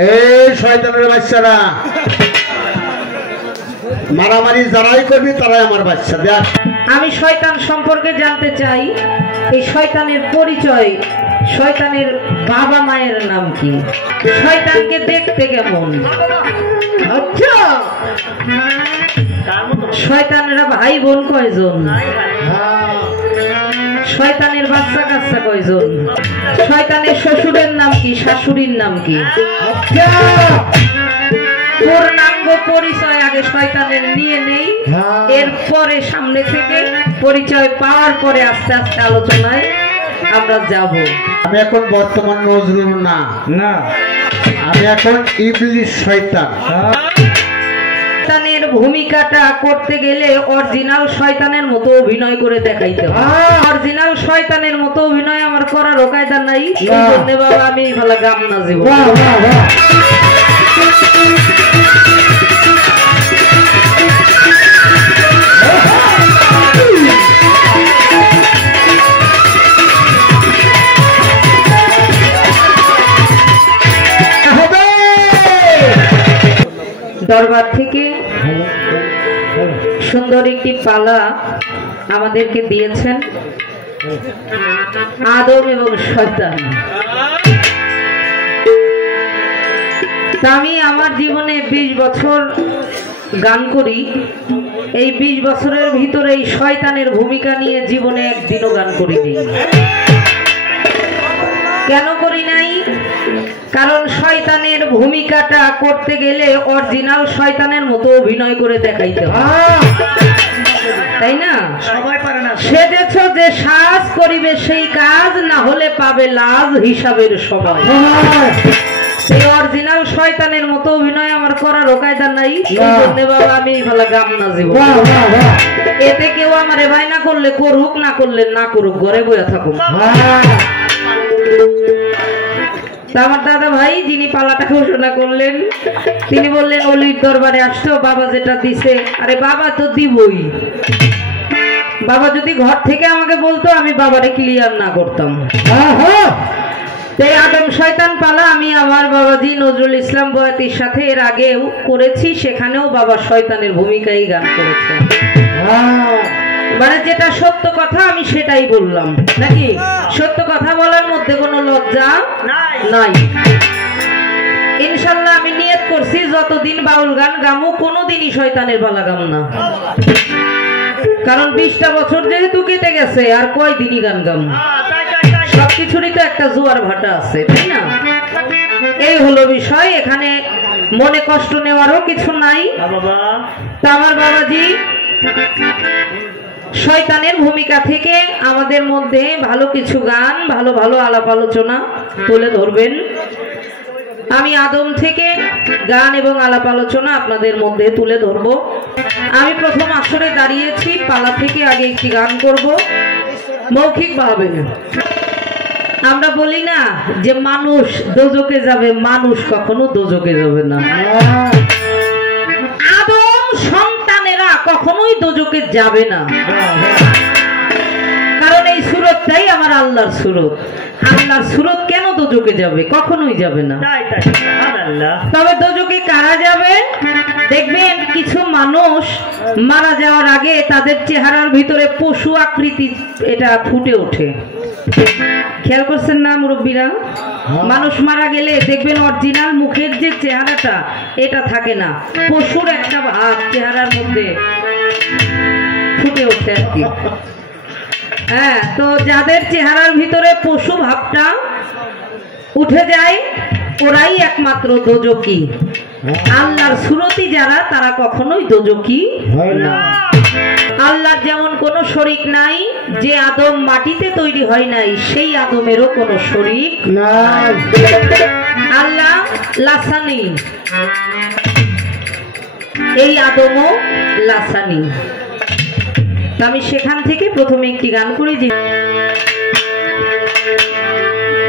এই শয়তানের বাচ্চারা মারামারি যারাই করবি তারাই আমার বাচ্চা। দেখ আমি শয়তান সম্পর্কে জানতে চাই, এই শয়তানের পরিচয়, শয়তানের বাবা মায়ের নাম কি, শয়তানকে দেখতে কেমন, আচ্ছা শয়তানেরা ভাই বোন কয়জন, শয়তানের বাচ্চা কাচ্চা কয়জন, শয়তানের শ্বশুরের নাম কি, শাশুড়ির নাম কি, পূর্ণাঙ্গ পরিচয় আগে শয়তানের নিয়ে নেই, এরপরে সামনে থেকে পরিচয় পাওয়ার পরে আস্তে আস্তে আলোচনায় আমরা যাব। আমি এখন বর্তমান নজরুল না, আমি এখন ইবলিস শয়তান। শয়তানের ভূমিকাটা করতে গেলে অরিজিনাল শয়তানের মতো অভিনয় করে দেখাইতে হবে। অরিজিনাল শয়তানের মতো অভিনয় আমার করার কায়দা নাই, এইজন্য বাবা আমি ভালো গাম না জীবন। দরবার থেকে সুন্দর একটি পালা আমাদেরকে দিয়েছেন আদম এবং শয়তান। আমি আমার জীবনে 20 বছর গান করি, এই 20 বছরের ভিতরে এই শয়তানের ভূমিকা নিয়ে জীবনে একদিনও গান করিনি। কেন করি নাই? কারণ শয়তানের ভূমিকাটা করতে গেলে অরিজিনাল শয়তানের মতো অভিনয় করে দেখাইতে হয়, তাই না? সবাই পারে না। সেজেছ যে সাজ করিবে সেই কাজ, না হলে পাবে লাজ হিসাবের সবাই। এই অরিজিনাল শয়তানের মতো অভিনয় আমার করার কায়দা নাই, এইজন্য বাবা আমি ভালো গাম না জীবন। এতে কেউ আমারে ভাই না করলে করুক, না করলে না করুক, ঘরে বইয়া থাকুক। আমার দাদা ভাই যিনি পালাটা ঘোষণা করলেন, তিনি বললেন অলির দরবারে আসতো, বাবা যেটা দিছে, আরে বাবা তো দিবই। বাবা যদি ঘর থেকে আমাকে বলতো আমি বাবারে ক্লিয়ার না করতাম। তাই আদম শয়তান পালা আমি আমার বাবাজি নজরুল ইসলাম বয়াতির সাথে এর আগেও করেছি, সেখানেও বাবা শয়তানের ভূমিকাই গান করেছে। মানে যেটা সত্য কথা আমি সেটাই বললাম, নাকি? সত্য কথা বলার মধ্যে কোনো লজ্জা নাই। ইনশাল্লাহ আমি নিয়ত করছি যতদিন বাউল গান গামু কোনোদিনই শয়তানের পালা গাম না। কারণ 20টা বছর যেহেতু কেটে গেছে, আর কয়দিনই গান গাম? সবকিছুরই তো একটা জোয়ার ভাটা আছে, তাই না? এই হলো বিষয়, এখানে মনে কষ্ট নেওয়ারও কিছু নাই। তা আমার বাবাজি শয়তানের ভূমিকা থেকে আমাদের মধ্যে ভালো কিছু গান, ভালো ভালো আলাপ আলোচনা তুলে ধরবেন। আমি আদম থেকে গান এবং আলাপ আলোচনা আপনাদের মধ্যে তুলে ধরব। আমি প্রথম আসরে দাঁড়িয়েছি, পালা থেকে আগে একটি গান করব মৌখিক ভাবে। আমরা বলি না যে মানুষ দোজকে যাবে, মানুষ কখনো দোজকে যাবে না। আদম সন্তানেরা কখনোই দোজকে যাবে না, কারণ এই সুরতটাই আমার আল্লাহর সুরত। আল্লাহর সুরত কেন দোজকে যাবে? কখনোই যাবে না। তবে দোজকে কারা যাবে? দেখবেন কিছু মানুষ মারা যাওয়ার আগে তাদের চেহারার ভিতরে পশু আকৃতি এটা ফুটে ওঠে। খেয়াল করছেন না মুরব্বীরা? মানুষ মারা গেলে দেখবেন অরিজিনাল মুখের যে চেহারাটা এটা থাকে না, পশুর একটা ভাব চেহারার মধ্যে ফুটে ওঠে আর কি। হ্যাঁ, তো যাদের চেহারার ভিতরে পশু ভাবটা উঠে যায় ওরাই একমাত্র দোজকি। আল্লাহর সুরতি যারা, তারা কখনোই দোজকি হয় না। আল্লাহর যেমন কোনো শরীক নাই, যে আদম মাটিতে তৈরি হয় নাই সেই আদমেরও কোনো শরীক নাই। আল্লাহ লাসানি, এই আদমও লাসানি। আমি সেখান থেকে প্রথমে একটি গান করি যে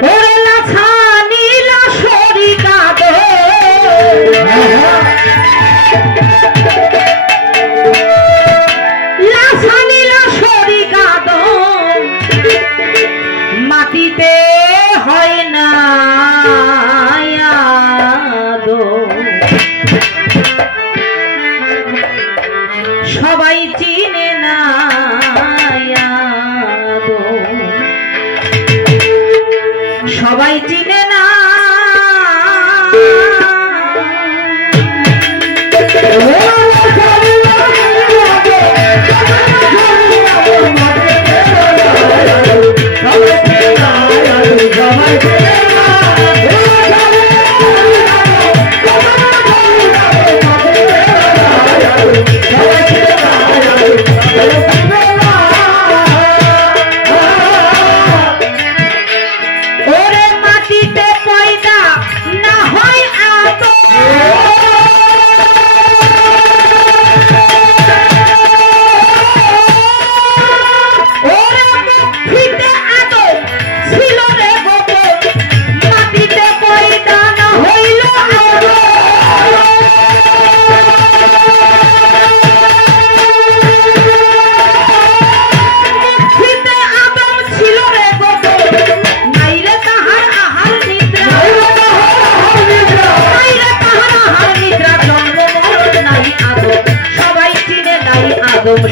ওরে লাসানি লাশরিক আদম, লাসানি লাশরিক আদম, মাটিতে হয় না সবাই চিনে না সবাই চিনে না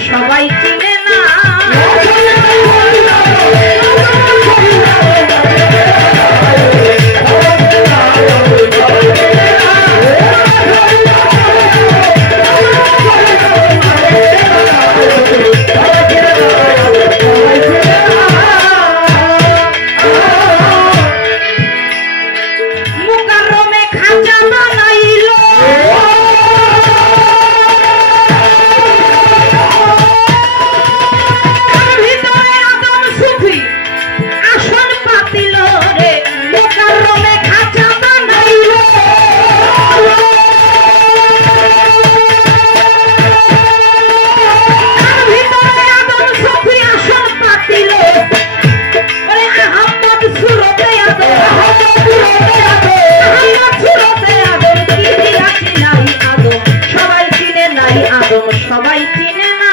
সবাই চিনে না মুকাররমে খাঁচা বানাইলো সবাই চিনে না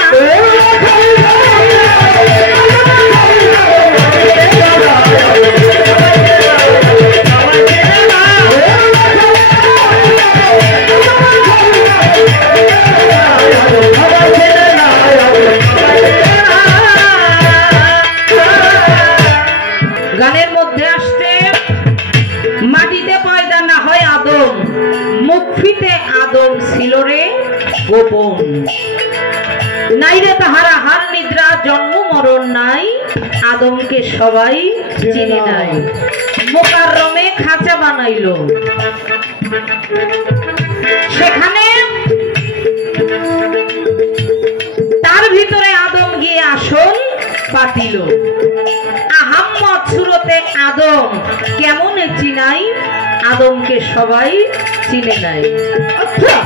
গানের মধ্যে আসছে মাটিতে পয়দা না হয় আদম মুখ ফিতে আদম ছিল রে গোপন নাই রে তাহারা হার নিদ্রা জন্ম মরণ নাই আদমকে সবাই চিনে নাই মুকাররমে খাঁচা বানাইলো সেখানে তার ভিতরে আদম গিয়ে আসন পাতিল আহাম্মদ সুরতে আদম কেমন চিনাই আদমকে সবাই চিনে নাই আচ্ছা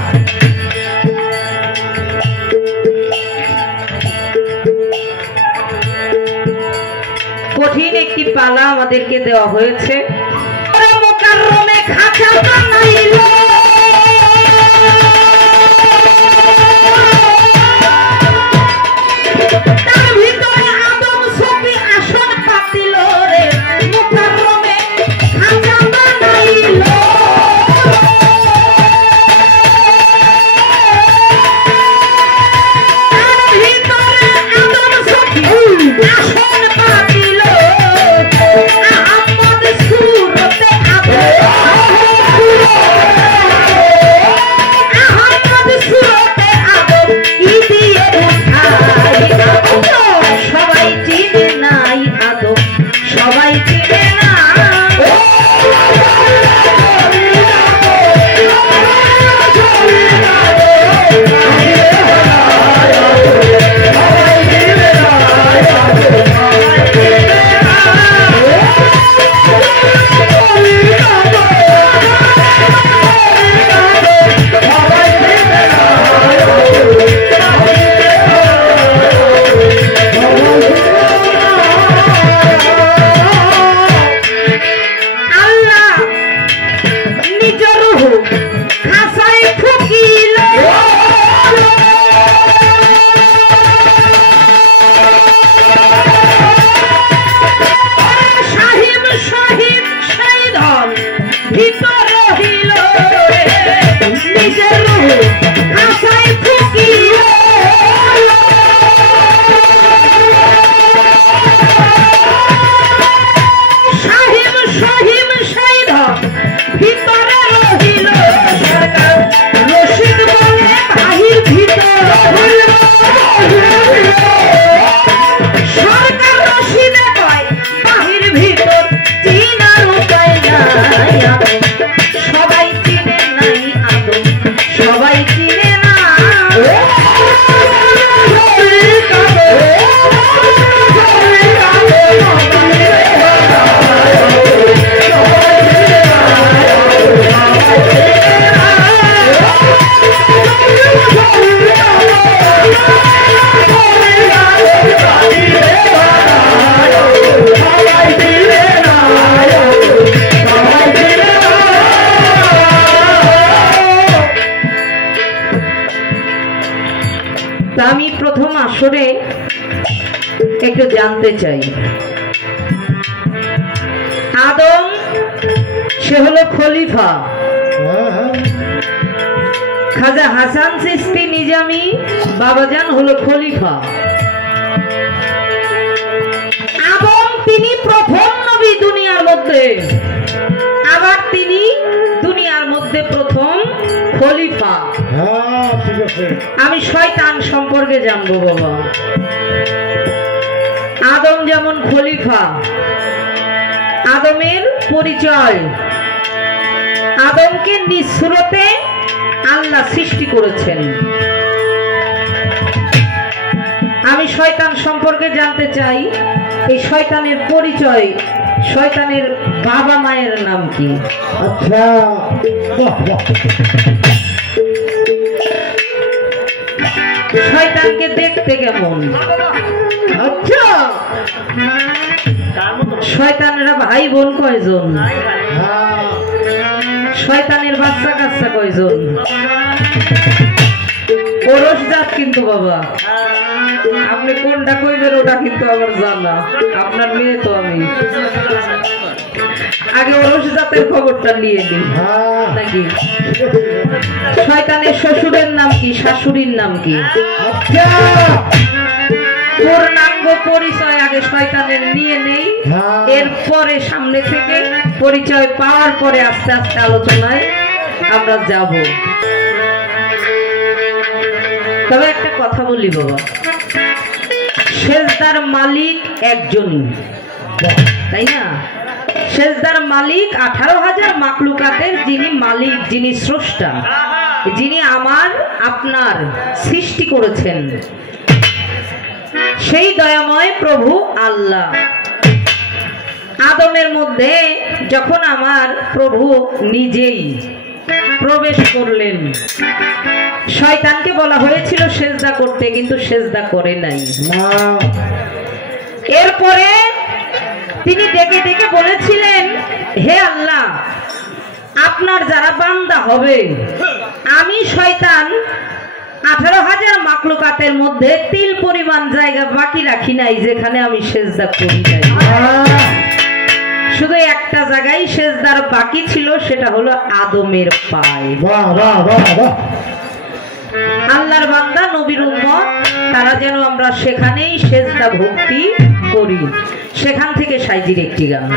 কঠিন একটি পালা আমাদেরকে দেওয়া হয়েছে মুকাররমে খাঁচা বানাইলো তার ভিতরে আদম সফি আসন পাতিল রে মুকাররমে খাঁচা বানাইলো নিজের আশায় ফুকিয়ে তা আমি প্রথম আসরে একটু জানতে চাই, আদম সে হলো খলিফা, খাজা হাসান চিশতি নিজামী বাবাজান হলো খলিফা। আদম তিনি প্রথম নবী দুনিয়ার মধ্যে, আবার তিনি দুনিয়ার মধ্যে প্রথম খলিফা। আমি শয়তান সম্পর্কে জানবো বাবা। আদম যেমন খলিফা, আদমের পরিচয়, আদমকে নিজ সুরতে আল্লাহ সৃষ্টি করেছেন। আমি শয়তান সম্পর্কে জানতে চাই, এই শয়তানের পরিচয়, শয়তানের বাবা মায়ের নাম কি? আচ্ছা, শয়তানকে দেখতে কেমন? আচ্ছা, শয়তানেরা ভাই বোন কয়জন? শয়তানের বাচ্চা কাচ্চা কয়জন? ওরস জাত কিন্তু বাবা, আপনি কোনটা কইবেন ওটা কিন্তু আমার জানা, আপনার মেয়ে তো আমি। আগে ওরস জাতের খবরটা নিয়ে নিই নাকি। শয়তানের শ্বশুরের নাম কি, শাশুড়ির নাম কি? পূর্ণাঙ্গ পরিচয় আগে শয়তানের নিয়ে নেই, এরপরে সামনে থেকে পরিচয় পাওয়ার পরে আস্তে আস্তে আলোচনায় আমরা যাব। তবে একটা কথা বলি বাবা, সেজদার মালিক একজনই, তাই না? সেজদার মালিক 18,000 মাখলুকাতের যিনি মালিক, যিনি স্রষ্টা, যিনি আমার আপনার সৃষ্টি করেছেন, সেই দয়াময় প্রভু আল্লাহ। আদমের মধ্যে যখন আমার প্রভু নিজেই প্রবেশ করলেন, শয়তানকে বলা হয়েছিল সেজদা করতে, কিন্তু সেজদা করে নাই। এরপরে তিনি ডেকে ডেকে বলেছিলেন, হে আল্লাহ, আপনার যারা বান্দা হবে, আমি শয়তান 18,000 মাখলুকাতের মধ্যে তিল পরিমাণ জায়গা বাকি রাখি নাই যেখানে আমি সেজদা করি নাই। শুধু একটা জায়গায় সেজদার বাকি ছিল, সেটা হলো আদমের পায়। আল্লাহর বান্দা, নবীর উম্মত, তারা যেন আমরা সেখানেই সেজদা ভক্তি করি। সেখান থেকে সাইজির একটি গান।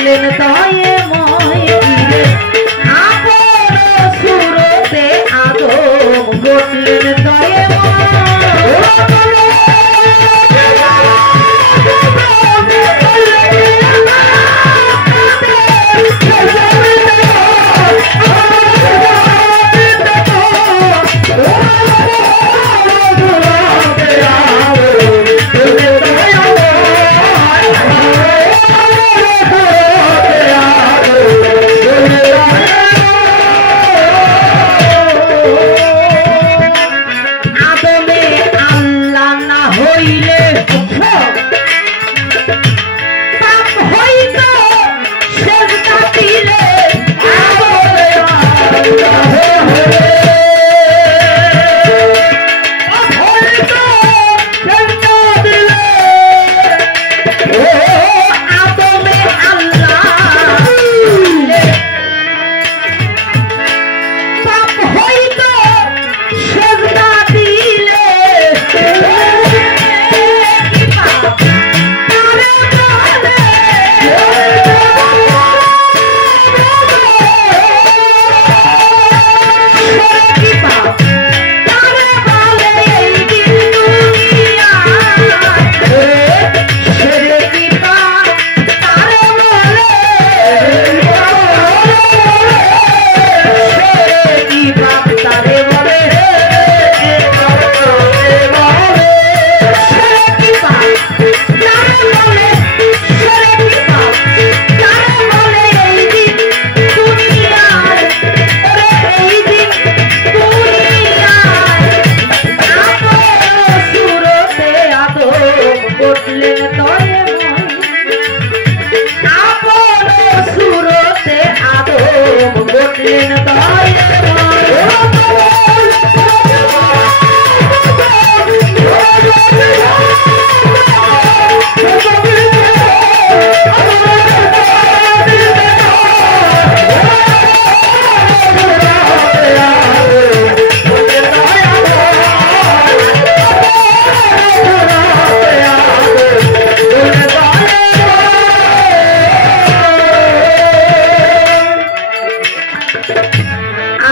ঘটলেন দয়ে ময়ূরে আপন সুরতে আদম ঘটলেন দয়ে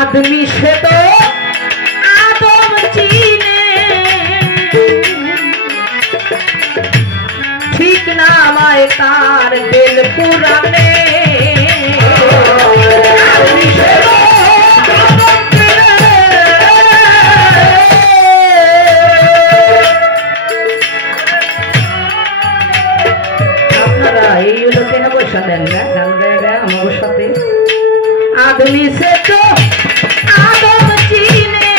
आदमी से तो आदम चीने ठीक नाम आए तार दिल पुराने आदमी से तो आदम चीने আপনারা এই লোকে না বসা দেন না গান গায়ে আমার সাথে आदमी से तो आदम चीने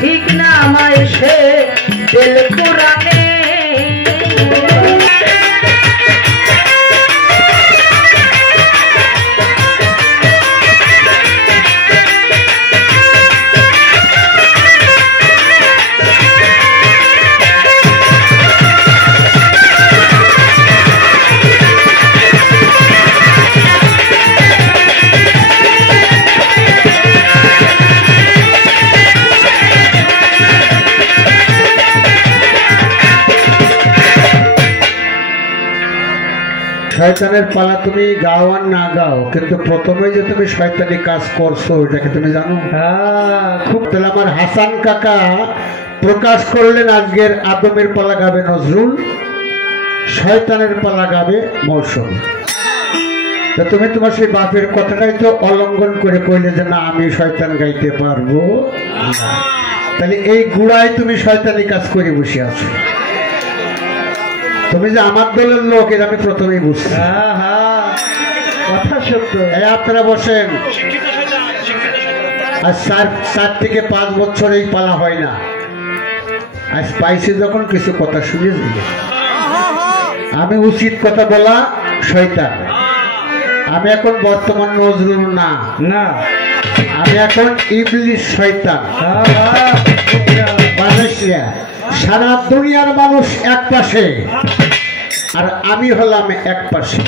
ठीक ना माए से दिल पुराने শয়তানের পালা তুমি গাও আর না গাও, কিন্তু প্রথমে যে তুমি শয়তানি কাজ করছো এটাকে তুমি জানো। খুব তাহলে আমার হাসান কাকা প্রকাশ করলেন আজকের আদমের পালা গাবে নজরুল, শয়তানের পালা গাবে মৌসুমী। তো তুমি তোমার সেই বাপের কথাটাই তো অলঙ্ঘন করে কইলে যে না আমি শয়তান গাইতে পারবো, তাহলে এই গুড়ায় তুমি শয়তানি কাজ করে বসে আছো। তুমি যে আমার দলের লোক এটা আমি প্রথমেই বুঝছি। কথা সত্য। আপনারা বসেন, আজ 4 থেকে 5 বছর এই পালা হয় না, আজ পাইছি যখন কিছু কথা শুনেছি। আমি উচিত কথা বলা শয়তান, আমি এখন বর্তমান নজরুল না, আমি এখন ইবলিস শয়তান। সারা দুনিয়ার মানুষ এক পাশে আর আমি হলাম এক পাশে।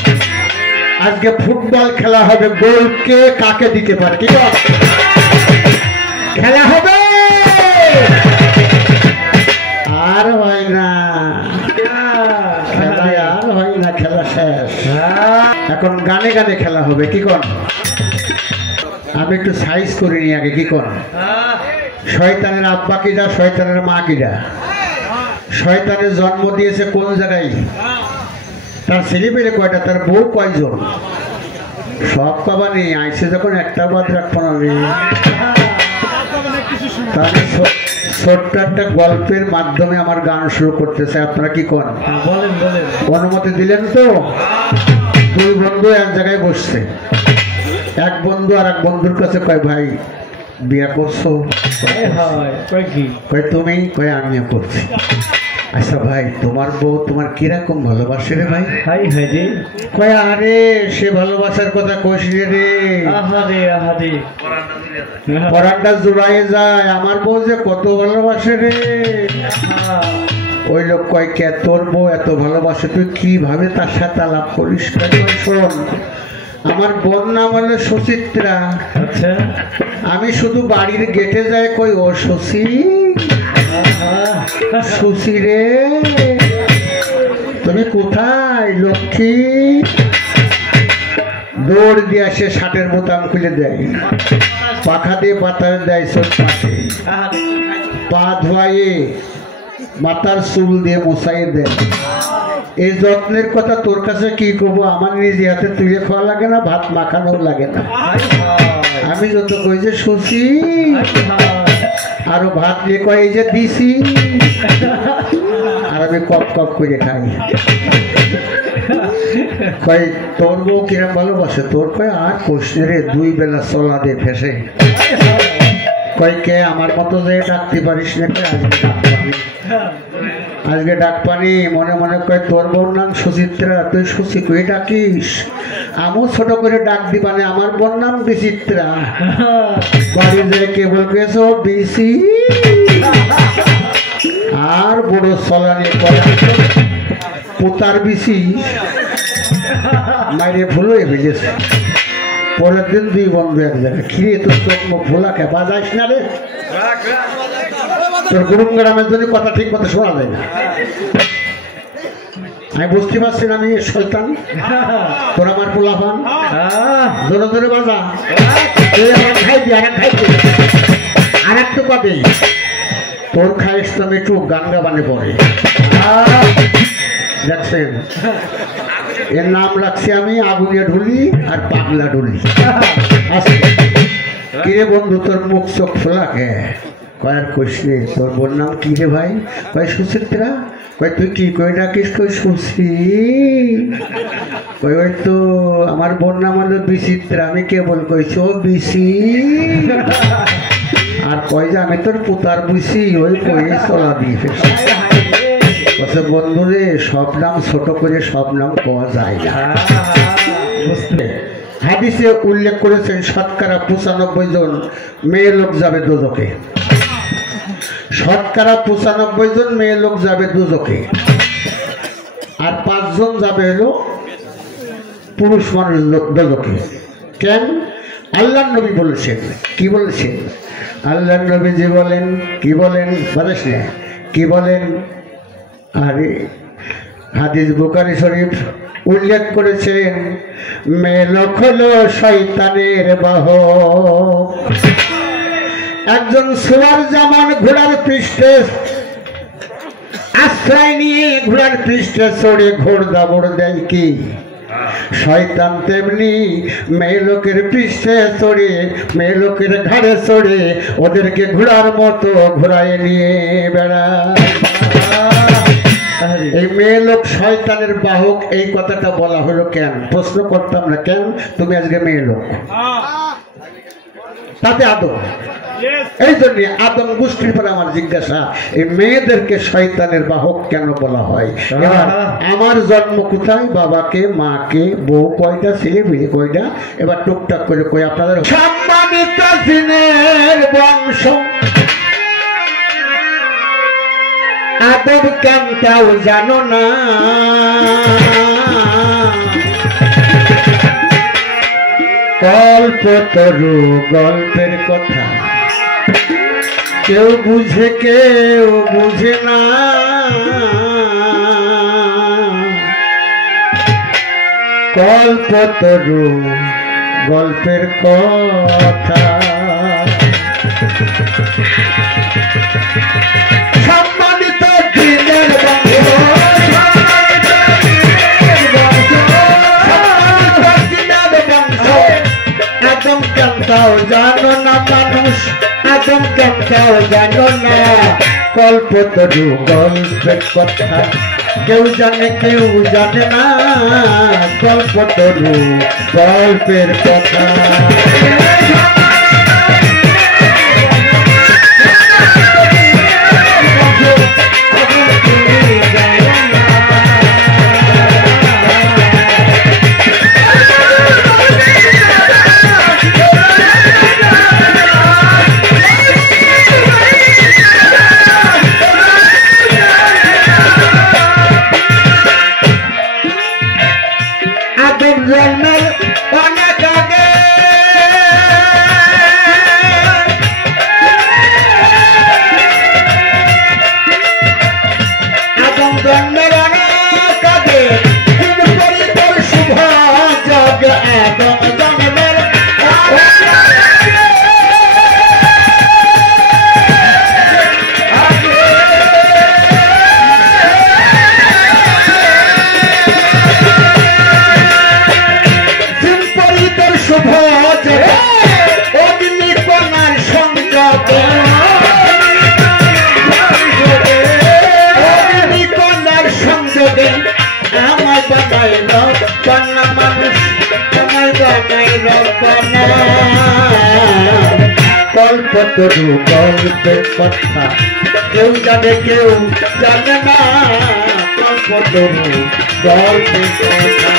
আজকে ফুটবল খেলা হবে, গোল কে কাকে দিতে পারে কি খেলা হবে। আর হয় না, খেলা আর হয় না, খেলা শেষ। এখন গানে গানে খেলা হবে, কি কর? আমি একটু সাইজ করিনি আগে, কি কর? শয়তানের আব্বা কিরা, শয়তানের মা কিরা? শয়তানের জন্ম দিয়েছে কোন জায়গায়? তার ছেলে পেলে কয়টা, তার বউ কয়জন? সব পাবা নেই, আইসে যখন একটা বাদ রাখবো না। তাহলে ছোট্ট একটা গল্পের মাধ্যমে আমার গান শুরু করতেছে, আপনারা কি করেন? বলেন বলেন। অনুমতি দিলেন তো? দুই বন্ধু এক জায়গায় বসছে, এক বন্ধু আর এক বন্ধুর কাছে কয়, ভাই বিয়ে করছো? কয় তুমি? কয় আমিও করছি। আচ্ছা ভাই, তোমার বউ তোমার কিরকম ভালোবাসে রে ভাই? কয় আরে সে ভালোবাসার কথা কইস রে, পরানটা জুড়াই যায়, আমার বউ যে কত ভালোবাসে রে। ওই লোক কয়, কে তোর বউ এত ভালোবাসে, তুই কিভাবে তার সাথে আলাপ করিস? শোন, আমার বোন নাম হলো সুচিত্রা। আচ্ছা, আমি শুধু বাড়ির গেটে যাই, কই ও শশী, সুচি রে তুমি কোথায় লক্ষ্মী? দৌড় দিয়ে আসে, শার্টের বোতাম খুলে দেয়, পাখা দিয়ে বাতাস দেয়, চোখ পাশে পা ধোয়াইয়ে মাথার চুল দিয়ে মশাইয়ে দেয়। এই যত্নের কথা তোর কাছে কি করবো? আমার নিজে হাতে তুলে খাওয়া লাগে না, ভাত মাখানো লাগে না। আমি যত কই যে সুচি, আরো ভাত নিয়ে কয় এই যে দিছি, আর আমি কপ কপ করে খাই। কয় তোর বউ কিরম ভালোবাসে তোর? কয় আর কোশ্চেন রে, 2 বেলা চলা দিয়ে ফেসে। কয় কে আমার মতো যে ডাকতে পারিস না? আজকে ডাক পানি। মনে মনে কয় তোর বোন নাম সুচিত্রা, তুই সুচি কই ডাকিস? আমিও ছোট করে ডাক দিবানে, আমার বোন নাম বিচিত্রা। বাড়ি যায় কেবল গেছো বিসি, আর বড় চলানি পোতার বিসি মাইরে ভুল হয়ে ভেজেছে। পরের দিন 2 বন্ধু এক জায়গায়, খিরে তোর চোখ মুখ ভোলাকে বাজাইস না রে, তোর গুরুম গ্রামের জন্য কথা ঠিক মতো শোনা যায় না। আমি বুঝতে পারছি না, আমি শয়তান, তোর আমার পোলাপান, জোরে জোরে বাজা, খাইবি আর খাইবি আর একটু পাবি। তোর খাইস তো আমি একটু গান গাবানে পড়ে দেখছেন, এর নাম রাখছি আমি আগুনে ঢুলি আর পাগলা ঢুলি। কিরে বন্ধু, তোর মুখ চোখ ফোলাকে? কয় আর কইস নে, তোর বোন নাম কি রে ভাই? কয় সুচিত্রা। কয় তুই কি কই ডাকিস? কই সুচি। কই ওই তো আমার বোন নাম হলো বিচিত্রা, আমি কেবল কইছি ও বিসি। আর কয় যে আমি তোর পুতার বুঝি, ওই কয়ে চলা দিয়ে ফেলছি। বন্ধু রে, সব নাম ছোট করে সব নাম পাওয়া যায় না। হাদিসে উল্লেখ করেছেন শতকরা 95 জন মেয়ে লোক যাবে দোজখে। শতকরা 95 জন মেয়ে লোক যাবে দোজখে, আর 5 জন যাবে হলো পুরুষ মানুষ দোজখে। কেন? আল্লাহর নবী বলেছেন। কি বলেছেন? আল্লাহর নবী যে বলেন, কি বলেন বলেছ না, কি বলেন? আরে হাদিস বুখারী শরীফ উল্লেখ করেছেন, মেয়ে লোক হলো শয়তানের বাহক। একজন সোয়ার জামান ঘোড়ার পৃষ্ঠে আশ্রয় নিয়ে ঘোড়ার পৃষ্ঠে চড়ে ঘোড় দাবড় দেয় কি? শয়তান তেমনি মেয়ে লোকের পৃষ্ঠে চড়ে, মেয়ে লোকের ঘাড়ে চড়ে ওদেরকে ঘোড়ার মতো ঘোরায় নিয়ে বেড়ায়। এই মেয়ে লোক শয়তানের বাহক, এই কথাটা বলা হলো কেন? প্রশ্ন করতাম না কেন তুমি আজকে মেয়ে লোক? তাতে আদম, এই জন্য আদম গোষ্ঠীর পরে আমার জিজ্ঞাসা, এই মেয়েদেরকে শয়তানের বাহক কেন বলা হয়? এবার আমার জন্ম কোথায়? বাবাকে, মাকে, বউ কয়টা, ছেলে মেয়ে কয়টা? এবার টুকটাক করে কই আপনাদের সম্মানিত জিনের বংশ আদম কেন তাও জানো না? কল্পতরু গল্পের কথা কেউ বুঝে কেউ বুঝে না। কল্পতরু গল্পের কথা। সম্মানিত দিনের বন্ধু, আদম কেমটাও জানো না মানুষ, আদম কেমটাও জানো না কল্পতরু গল্পের কথা। কেউ জানে কেউ জানে না কল্পতরু গল্পের কথা। কল্পতরু গল্পের কথা, কেউ জানে কেউ জানে না কল্পতরু গল্পের কথা।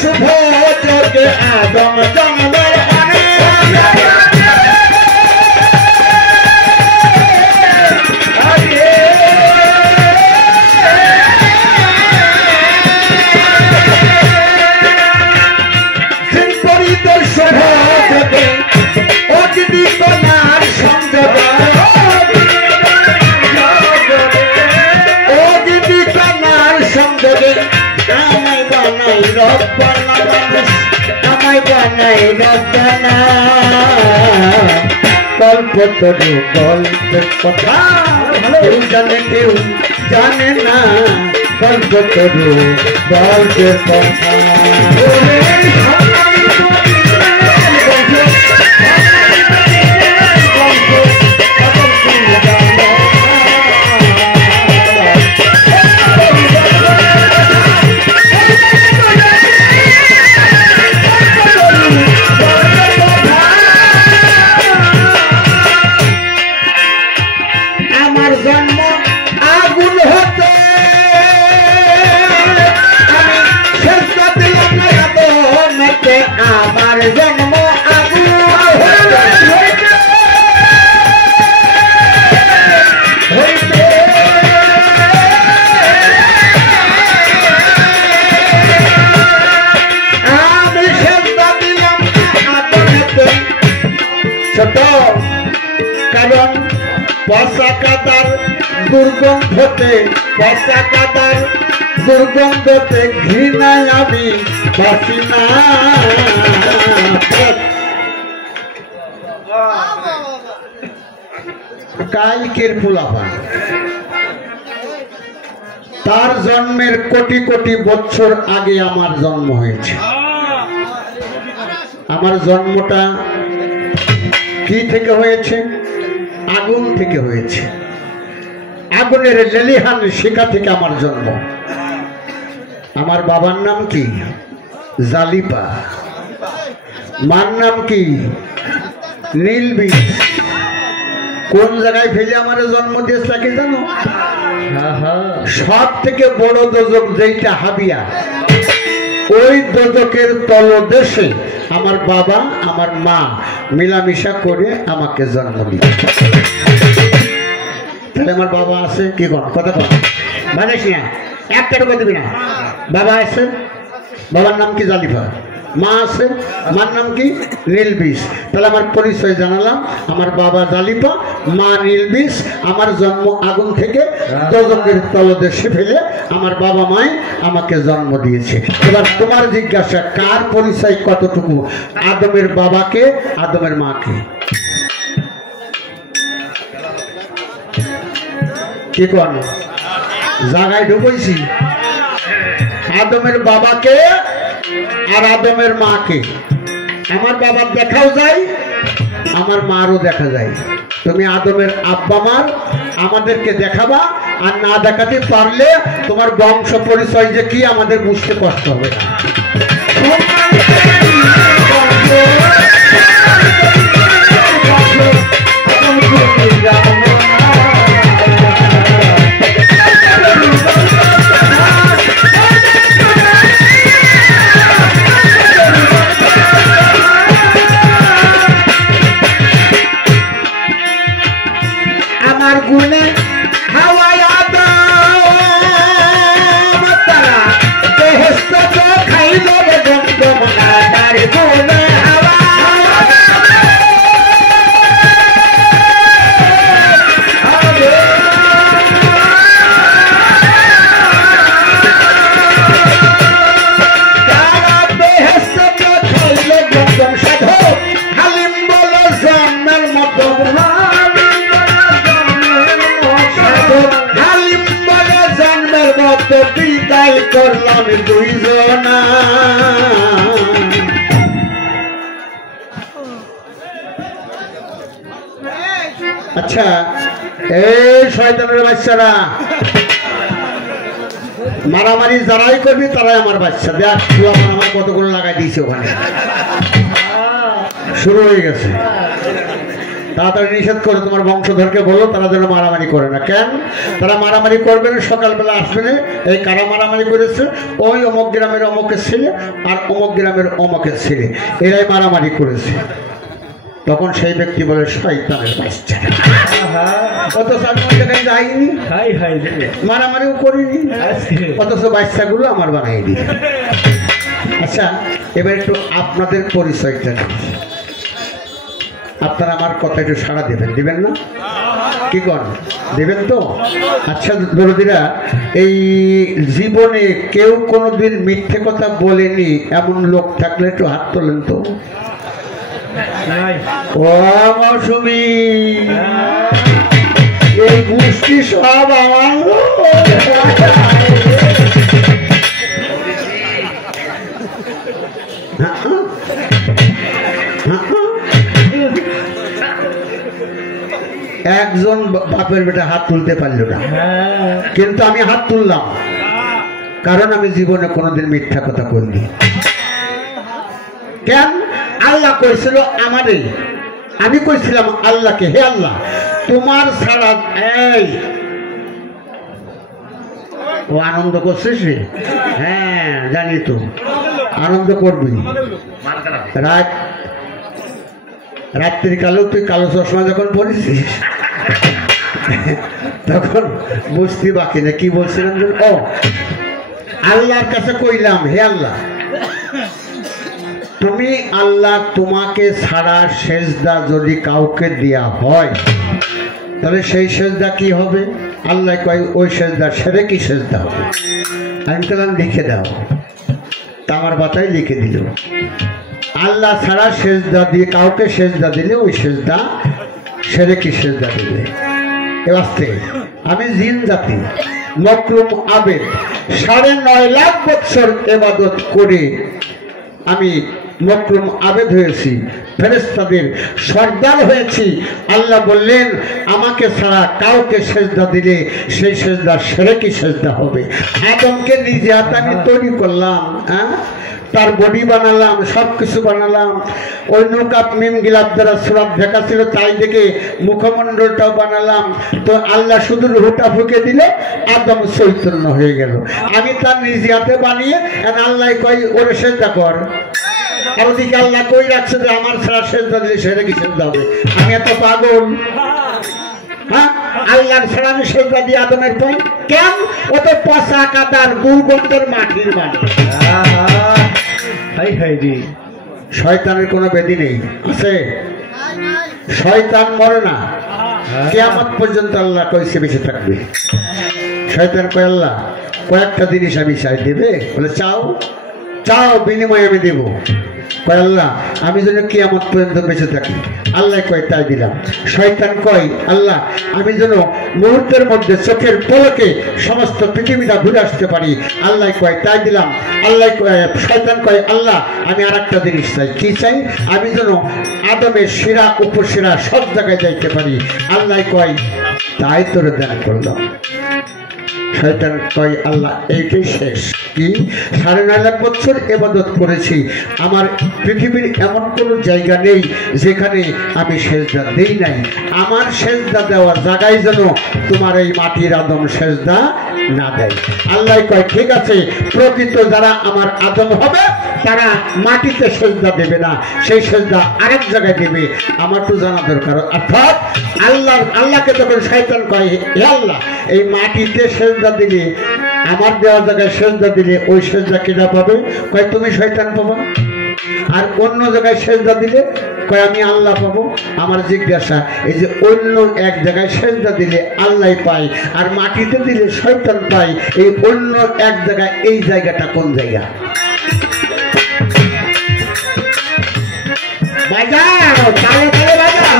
শুভ যোগে আদম জন্মের কল্পতরু গল্পের কথা, কেউ জানে কেউ জানে না কল্পতরু গল্পের কথা। কারণ পচা কাদার দুর্গন্ধতে, পচা কাদার দুর্গন্ধতে ঘৃণায় আমি বাঁচি না। কালকের পোলাপা, তার জন্মের কোটি কোটি বছর আগে আমার জন্ম হয়েছে। আমার জন্মটা কি থেকে হয়েছে? আগুন থেকে হয়েছে। আগুনের লেলিহান শিখা থেকে আমার জন্ম। আমার বাবার নাম কি? জালিপা। মার নাম কি? নীলবীজ। কোন জায়গায় ফেলে আমার জন্ম দিয়েছে তাকে জানো? সব থেকে বড় দোজক যেইটা হাবিয়া, ওই দোজকের তলদেশে আমার বাবা আমার মা মিলামিশা করে আমাকে জন্ম দিয়েছে। তাহলে আমার বাবা আছে কি কর কথা কর মানিস না, একটা টাকা দিবি না। বাবা আছে, বাবার নাম কি জালিফা, মা আছে, মার নাম কি নীলবিষ। তাহলে আমার পরিচয় জানালাম, আমার বাবা জালিফা, মা নীলবিষ। আমার জন্ম আগুন থেকে দোজকের তলদেশে ফেলে আমার বাবা মাই আমাকে জন্ম দিয়েছে। এবার তোমার জিজ্ঞাসা, কার পরিচয় কতটুকু? আদমের বাবাকে, আদমের মাকে। কি কর জায়গায় ঢুকেছি? আদমের বাবাকে আর আদমের মাকে। আমার বাবার দেখাও যায়, আমার মারও দেখা যায়। তুমি আদমের আব্বা মার আমাদেরকে দেখাবা, আর না দেখাতে পারলে তোমার বংশ পরিচয় যে কি আমাদের বুঝতে কষ্ট হবে না। করলাম দুইজনা। আচ্ছা, এই শয়তানের বাচ্চারা মারামারি যারাই করবি তারাই আমার বাচ্চা। দেখ তুই আমার কতগুলো লাগাই দিয়েছে, ওখানে শুরু হয়ে গেছে। তাড়াতাড়ি নিষেধ করে তোমার বংশধরকে বলো তারা যেন মারামারি করে না। কেন তারা মারামারি করবে না? সকালবেলা আসবে না, এই কারা মারামারি করেছে? ওই অমুক গ্রামের অমুকের ছেলে আর অমুক গ্রামের অমুকের ছেলে, এরাই মারামারি করেছে। তখন সেই ব্যক্তি বলে শয়তানের বাচ্চা, অথচ আমি ওই জায়গায় যাইনি, মারামারিও করিনি, অথচ বাচ্চাগুলো আমার বানাই দিই। আচ্ছা, এবার একটু আপনাদের পরিচয়টা নিন। আপনারা আমার কথা একটু সাড়া দেবেন, দিবেন না? কি করেন, দেবেন তো? আচ্ছা দরদিরা, এই জীবনে কেউ কোনোদিন মিথ্যে কথা বলেনি এমন লোক থাকলে একটু হাত তোলেন তো। ও মৌসুমি, এই গোষ্ঠী সব আমার। একজন বাপের বেটা হাত তুলতে পারল না, কিন্তু আমি হাত তুললাম, কারণ আমি জীবনে কোনোদিন মিথ্যা কথা বলিনি। কেন? আল্লাহ কইছিল আমারে, আমি কইছিলাম আল্লাহকে, হে আল্লাহ তোমার ছাড়া। এই ও আনন্দ করছিস রে? হ্যাঁ জানি তো, আনন্দ করবি। রাত্রি কালেও তুই কালো চশমা যখন পড়েছিস তখন বুঝতে বাকি না কি বলছিলাম। ও আল্লাহর কাছে কইলাম, হে আল্লাহ তুমি, আল্লাহ তোমাকে ছাড়া সেজদা যদি কাউকে দেয়া হয় তাহলে সেই সেজদা কি হবে? আল্লাহ কয় ওই সেজদা শিরকি সেজদা হবে। আমি বললাম লিখে দাও। তা আমার বাতায় লিখে দিল, আল্লাহ ছাড়া সেজদা দিয়ে কাউকে সেজদা দিলে ওই সেজদা শিরকি সেজদা দিবে। এবারে আমি জিন জাতি মকরুম আবেদ 9.5 লাখ বছর ইবাদত করে আমি মকরুম আবেদ হয়েছি, ফেরেশতাদের সর্দার হয়েছি। আল্লাহ বললেন আমাকে ছাড়া কাউকে সেজদা দিলে সেই সেজদা শিরকি সেজদা হবে। আদমকে নিজে হাতে আমি তৈরি করলাম, তার বডি বানালাম, সব কিছু বানালাম। ওই নৌকাপ মিম গিলাপ দ্বারা সুরাত ঢাকা ছিল, তাই দেখে মুখমণ্ডলটাও বানালাম। তো আল্লাহ শুধু রুহটা ফুঁকে দিলে আদম চৈতন্য হয়ে গেল। আমি তার নিজে হাতে বানিয়ে আল্লাহ কই ওরে সেজদা কর, আর ওদিকে আল্লাহ কই রাখছে যে আমার ছাড়া সেজদা দিলে সেটা কি সেজদা হবে? আমি এত পাগল? হ্যাঁ, আল্লাহর ছাড়া আমি সেজদা দিয়ে আদমের পাই কেন? ও তো পচা কাদার দুর্গন্ধের মাটির বাড়ি। শয়তানের কোনো ব্যাধি নেই, আছে? শয়তান মরে না, কিয়ামত পর্যন্ত আল্লাহ কইছে বেঁচে থাকবে। শয়তান কয় আল্লাহ কয়েকটা জিনিস আমি চাই, দেবে? বলে চাও, চাও বিনিময়ে আমি দেব। কয় আল্লাহ আমি যেন কিয়ামত পর্যন্ত বেঁচে থাকি। আল্লাহ কয় তাই দিলাম। শয়তান কয় আল্লাহ আমি যেন মুহূর্তের মধ্যে চোখের পলকে সমস্ত পৃথিবীটা ঘুরে আসতে পারি। আল্লাহ কয় তাই দিলাম। আল্লাহ শয়তান কয় আল্লাহ আমি আর একটা জিনিস চাই। কি চাই? আমি যেন আদমের শিরা উপশিরা সব জায়গায় যাইতে পারি। আল্লাহ কয় তাই তোরে দান করলাম। শয়তান কয় আল্লাহ এইটাই শেষ। কি 9.5 লাখ বছর ইবাদত করেছি, আমার পৃথিবীর এমন কোনো জায়গা নেই যেখানে আমি সেজদা দেই নাই। আমার সেজদা দেওয়ার জায়গায় যেন তোমার এই মাটির আদম সেজদা না দেয়। আল্লাহ কয় ঠিক আছে, প্রকৃত যারা আমার আদম হবে তারা মাটিতে সেজদা দেবে না, সেই সেজদা আরেক জায়গায় দেবে। আমার তো জানা দরকার। অর্থাৎ আল্লাহকে তখন শয়তান কয় হে আল্লাহ এই মাটিতে সেজদা দিলে, আমার দেওয়া জায়গায় সেজদা দিলে ওই সেজদা কেনা পাবে? কয় তুমি শয়তান পাবো। আর অন্য জায়গায় সেজদা দিলে কয় আমি আল্লাহ পাবো। আমার জিজ্ঞাসা এই যে অন্য এক জায়গায় সেজদা দিলে আল্লাহ পায় আর মাটিতে দিলে শয়তান পায়, এই অন্য এক জায়গায় এই জায়গাটা কোন জায়গা? বাজাও তালে তালে বাজাও।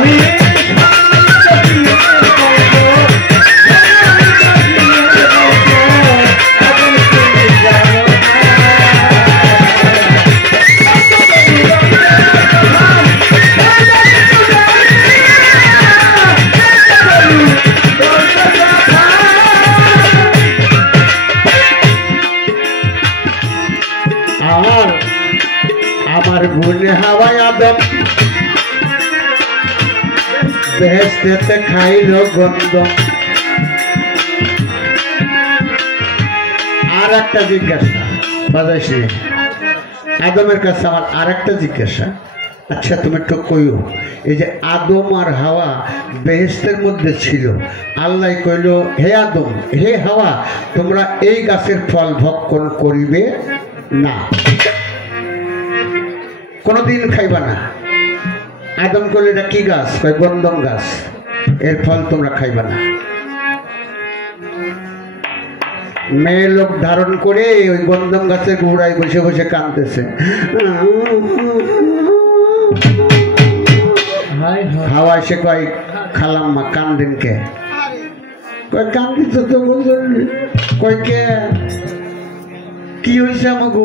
আমার গুনে হাওয়ায় আদম বেহেশতে খাইল গন্ধ। আর একটা জিজ্ঞাসা বাজাইছি আদমের কাছে, আমার আর একটা জিজ্ঞাসা। আচ্ছা তুমি একটু কইও, এই যে আদম আর হাওয়া বেহেশতের মধ্যে ছিল, আল্লাহ কইল হে আদম হে হাওয়া তোমরা এই গাছের ফল ভক্ষণ করিবে না, কোনদিন খাইবা না। আদম কইল এটা কি গাছ? গন্ধম গাছ, এর ফল তোমরা খাইবা না। মেয়ে লোক ধারণ করে ওই গন্ধম গাছের গোড়ায় বসে বসে কাঁদতেছে। হাওয়া এসে কয় খালাম্মা কান্দেন কে? কয় কান্দিস তো বললি। কয় কে কি হয়েছে আমাকে?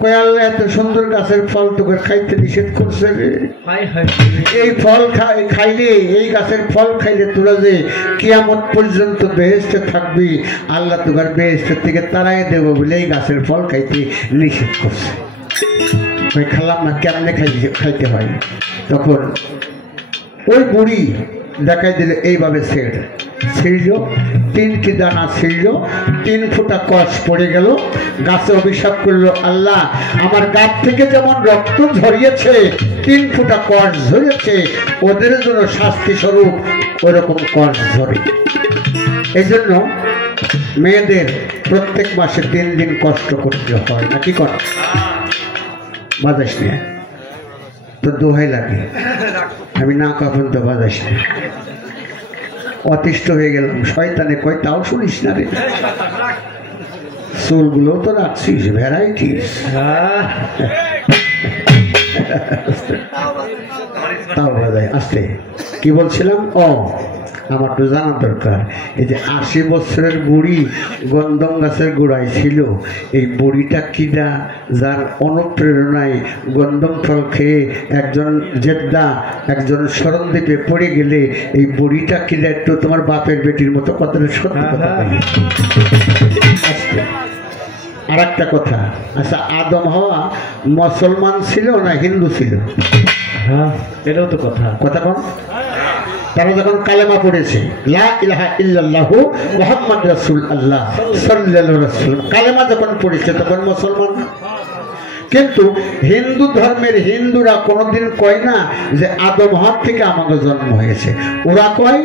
কয় আল্লাহ এত সুন্দর গাছের ফল তোকে খাইতে নিষেধ করছে রে। এই ফল খাইলে, এই গাছের ফল খাইলে তোরা যে কিয়ামত পর্যন্ত বেহেশতে থাকবি, আল্লাহ তোর বেহেশতের থেকে তাড়াই দেবো বলে এই গাছের ফল খাইতে নিষেধ করছে। ওই খালাম না কেমনে খাইতে হয়? তখন ওই বুড়ি দেখাই দিলে এইভাবে ছিঁড়ল, 3টি দানা ছিঁড়ল, 3 ফোঁটা কষ পড়ে গেল। গাছে অভিশাপ করলো আল্লাহ আমার গাছ থেকে যেমন রক্ত ঝরিয়েছে, 3 ফোঁটা কষ ঝরেছে, ওদের জন্য শাস্তি স্বরূপ ওরকম কষ ঝরে। এই জন্য মেয়েদের প্রত্যেক মাসে 3 দিন কষ্ট করতে হয়, নাকি কর বাজাস নিয়ে তো দোহাই লাগে। আমি না কখন তো বাজাস না, অতিষ্ঠ হয়ে গেলাম। শয়তানে কয় তাও শুনিস না রে, চুলগুলো তো রাখছিস ভ্যারাইটিস, তাও বাজায় আসতে কি বলছিলাম? ও আমার তো জানা দরকার, এই যে 80 বছরের বুড়ি গন্ধম গাছের গোড়ায় ছিল, এই বুড়িটা কিনা যার অনুপ্রেরণায় গন্ধম ফল খেয়ে একজন জেদ্দা একজন শরণদ্বীপে পড়ে গেলে এই বুড়িটা কিনা একটু তোমার বাপের বেটির মতো কথাটা সত্যি কথা। আর একটা কথা, আচ্ছা আদম হাওয়া মুসলমান ছিল না হিন্দু ছিল? হ্যাঁ, এটাও তো কথা। কথা কোন? তারা যখন কালেমা পড়েছে লা ইলাহা ইল্লাল্লাহু মুহাম্মাদ রাসূলুল্লাহ সাল্লাল্লাহু আলাইহি ওয়াসাল্লাম, কালেমা যখন পড়েছে তখন মুসলমান। কিন্তু হিন্দু ধর্মের হিন্দুরা কোনোদিন কয় না যে আদম হাওয়া থেকে আমাদের জন্ম হয়েছে, ওরা কয়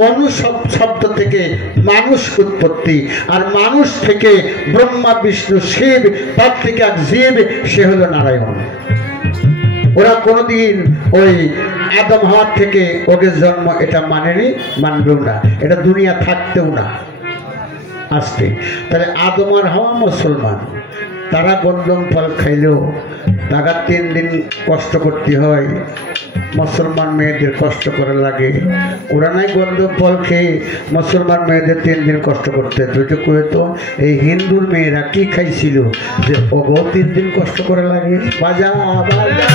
মনুষ্য শব্দ থেকে মানুষ উৎপত্তি, আর মানুষ থেকে ব্রহ্মা বিষ্ণু শিব, তার থেকে এক জীব, সে হলো নারায়ণ। ওরা কোনোদিন ওই আদম হাওয়া থেকে ওদের জন্ম এটা মানেনি, মানবেও না, এটা দুনিয়া থাকতেও না আসতে। তাহলে আদম আর হাওয়া মুসলমান, তারা গন্ধম ফল খাইলেও তারা 3 দিন কষ্ট করতে হয়, মুসলমান মেয়েদের কষ্ট করা লাগে। ওরা নাই গন্ধম ফল খেয়ে মুসলমান মেয়েদের 3 দিন কষ্ট করতে দুটো করে, তো এই হিন্দুর মেয়েরা কি খাইছিল যে ওগো 3 দিন কষ্ট করা লাগে? বাজা বাজা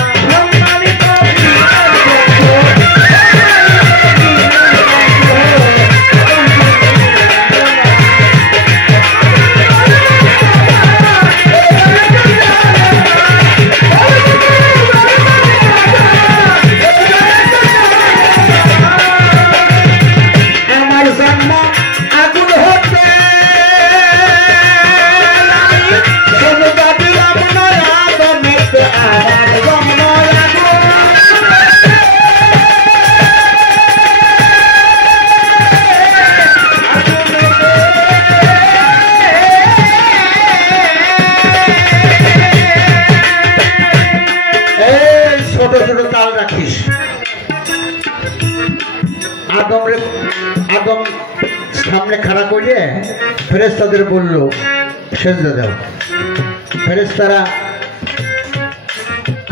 আদম সামনে খাড়া করিয়ে ফেরেশতাদের বলল সেজদা দাও। ফেরেশতারা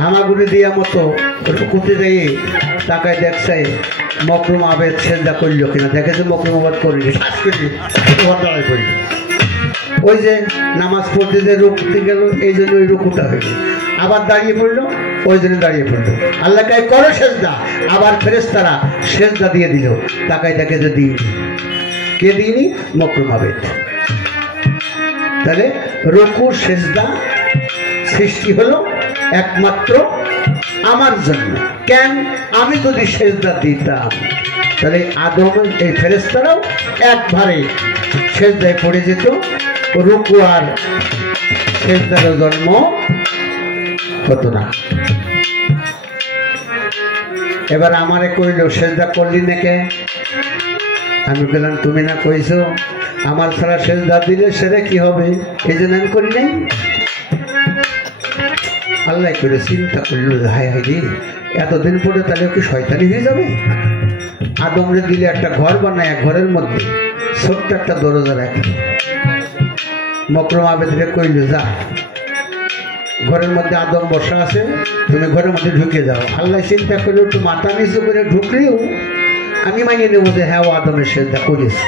হামাগুড়ি দিয়া মতো কুতে যাইয়ে তাকায় দেখছে মকরুম আবেদ সেজদা করলো কিনা, দেখেছে মকরুম আবাদ করিনি, শ্বাস করি দাঁড়ায় করি। ওই যে নামাজ পড়তে যে রুকুতে গেল, এই জন্য ওই রুকুটা হইল, আবার দাঁড়িয়ে পড়লো, ওই জন্য দাঁড়িয়ে পড়লো। আল্লাহ কাই করো সেজদা, আবার ফেরেশতারা সেজদা দিয়ে দিল, তাকায় দেখে যে দিইনি। কে দিইনি? মকরুম আবেদ। তাহলে রুকু সেজদা সৃষ্টি হলো একমাত্র আমার জন্য। কেন? আমি যদি সেজদা দিতাম তাহলে আদম এই ফেরেশতারাও একবারে সেজদায় পড়ে যেত, রুকু আর সেজদার জন্ম হতো না। এবার আমারে কইল সেজদা করলি নাকি? আমি বললাম তুমি না কইছো আমার ছাড়া সেজদা দিলে সেটা কি হবে, এই জন্য আমি করি নাই। আল্লাহ করে চিন্তা করলো, হায় হায় রে, এতদিন পরে তাহলে কি শয়তানি হয়ে যাবে? আদমরে দিলে একটা ঘর বানায়, ঘরের মধ্যে ছোট্ট একটা দরজা রাখে। মকরম আবেদকে কইল যা, ঘরের মধ্যে আদম বসা আছে, তুমি ঘরের মধ্যে ঢুকে যাও। আল্লাহ চিন্তা করলো একটু মাথা নিচু করে ঢুকলেও আমি মানিয়ে নেবো যে হ্যাঁ ও আদমের সেজদা করেছে।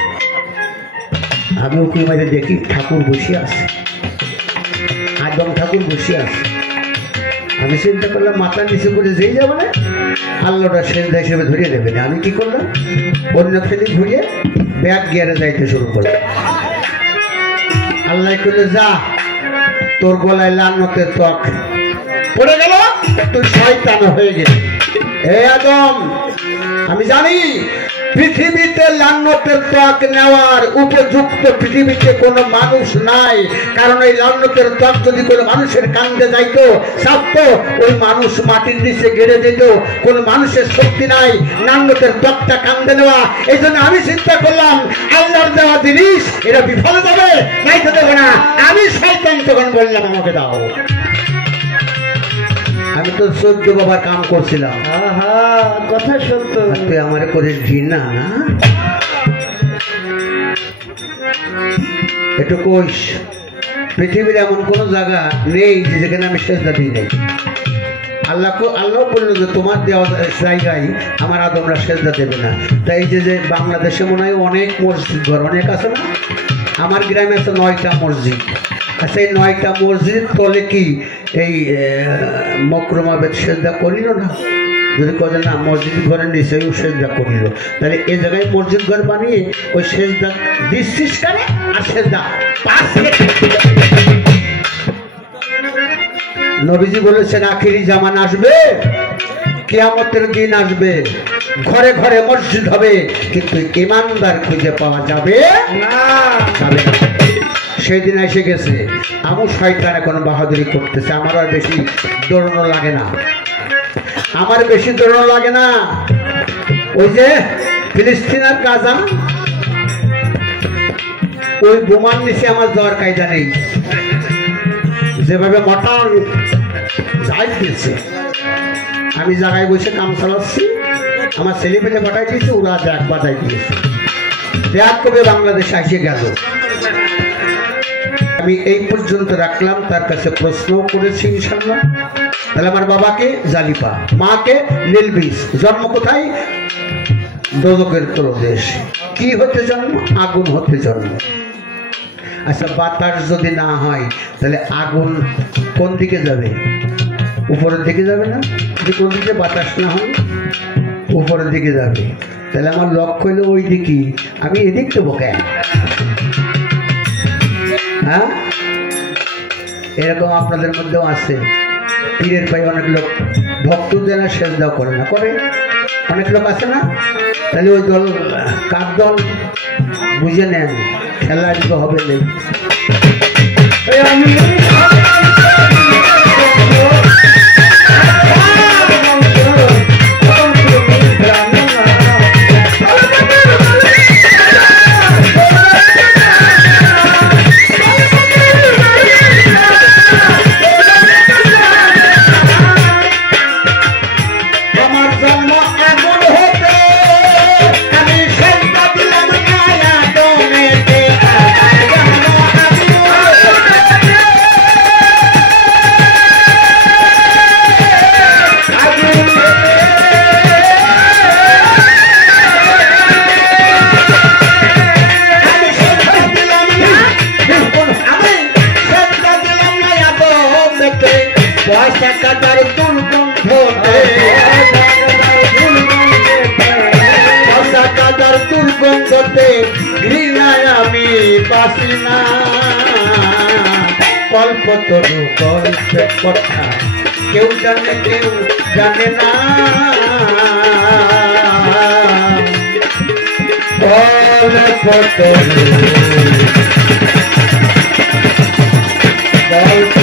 আমি উকি মাঝে দেখি ঠাকুর বসে আছে, আদম ঠাকুর বসে আছে। আমি চিন্তা করলাম মাথা নিচু করে যেই যাবো না, আল্লাহটা সেজদা হিসেবে ধরিয়ে দেবে না। আমি কি করলাম, অন্য ফেলে ঘুরিয়ে ব্যাগ গিয়ারে যাইতে শুরু করলাম। আল্লাহ করলে যা, তোর গলায় লানতের ত্বক পড়ে গেল, তুই শয়তান হয়ে গেলি। হে আদম, আমি জানি পৃথিবীতে লান্নতের ত্বক নেওয়ার উপযুক্ত পৃথিবীতে কোনো মানুষ নাই, কারণ এই লান্নতের ত্বক যদি কোনো মানুষের কান্দে যাইতো চাপতো, ওই মানুষ মাটির নিচে গেড়ে যেত। কোন মানুষের শক্তি নাই লান্নতের ত্বকটা কান্দে নেওয়া। এই জন্য আমি চিন্তা করলাম আল্লাহর দেওয়া জিনিস এটা বিফলে যাবে, নাই তো দেবে না। আমি শয়তান তখন বললাম আমাকে দাও। আমি তো 14 বাবার কাম করছিলাম। কথা সত্য। তুই আমার করে ঘৃণা না একটু কইস, পৃথিবীর এমন কোন জায়গা নেই যেখানে আমি সেজদা দিই নাই। আল্লাহ বললো যে তোমার দেওয়া জায়গায় আমার আদমরা সেজদা দেবে না। তাই এই যে বাংলাদেশে মনে হয় অনেক মসজিদ ঘর অনেক আছে না, আমার গ্রামে আছে 9টা মসজিদ। আচ্ছা এই 9টা মসজিদ তলে কি এই মকরমাবেদ সেজদা করিল না? যদি করেন না মসজিদ ঘরের নিচেও সেজদা করিল, তাহলে এই জায়গায় মসজিদ ঘর বানিয়ে ওই সেজদা দিচ্ছিস কেন? আর সেজদা নবীজি বলেছেন আখিরি জামান আসবে, কিয়ামতের দিন আসবে, ঘরে ঘরে মসজিদ হবে, কিন্তু ইমানদার খুঁজে পাওয়া যাবে না। সেই দিন এসে গেছে। আমু শয়তান এখন বাহাদুরি করতেছে। আমার আর বেশি দৌড়ানো লাগে না, আমার বেশি দৌড়ানো লাগে না। ওই যে ফিলিস্তিনের গাজা, ওই বোমার নিচে আমার যাওয়ার কায়দা নেই। যেভাবে মটার যাই দিয়েছে, আমি জায়গায় বসে কাম চালাচ্ছি, আমার ছেলে পেলে বাটাই দিয়েছে, ওরা দেখ বাজাই দিয়েছে। দেখ কবে বাংলাদেশে এসে গেল। আমি এই পর্যন্ত রাখলাম, তার কাছে প্রশ্নও করেছি ইনশাল্লাহ। তাহলে আমার বাবাকে জালিপা, মাকে নীলবিষ, জন্ম কোথায়? দোজখের তলদেশ। কি হতে জন্ম? আগুন হতে জন্ম। আচ্ছা বাতাস যদি না হয় তাহলে আগুন কোন দিকে যাবে? উপরের দিকে যাবে না? যদি কোন দিকে বাতাস না হয় উপরের দিকে যাবে। তাহলে আমার লক্ষ্য হলো ওই দিকে, আমি এদিক দেবো কেন? হ্যাঁ, এরকম আপনাদের মধ্যেও আছে। পীরের ভাই অনেক লোক ভক্তদের না সেজদাও করে না, করে অনেক লোক আছে না? তাহলে ওই দল কার দল বুঝে নেন, খেলা দিতে হবে নেই। ঘৃণায় আমি বাসি না, কল্পতরু গল্পের কথা কেউ জানে কেউ জানে না। কল্পতরু গল্প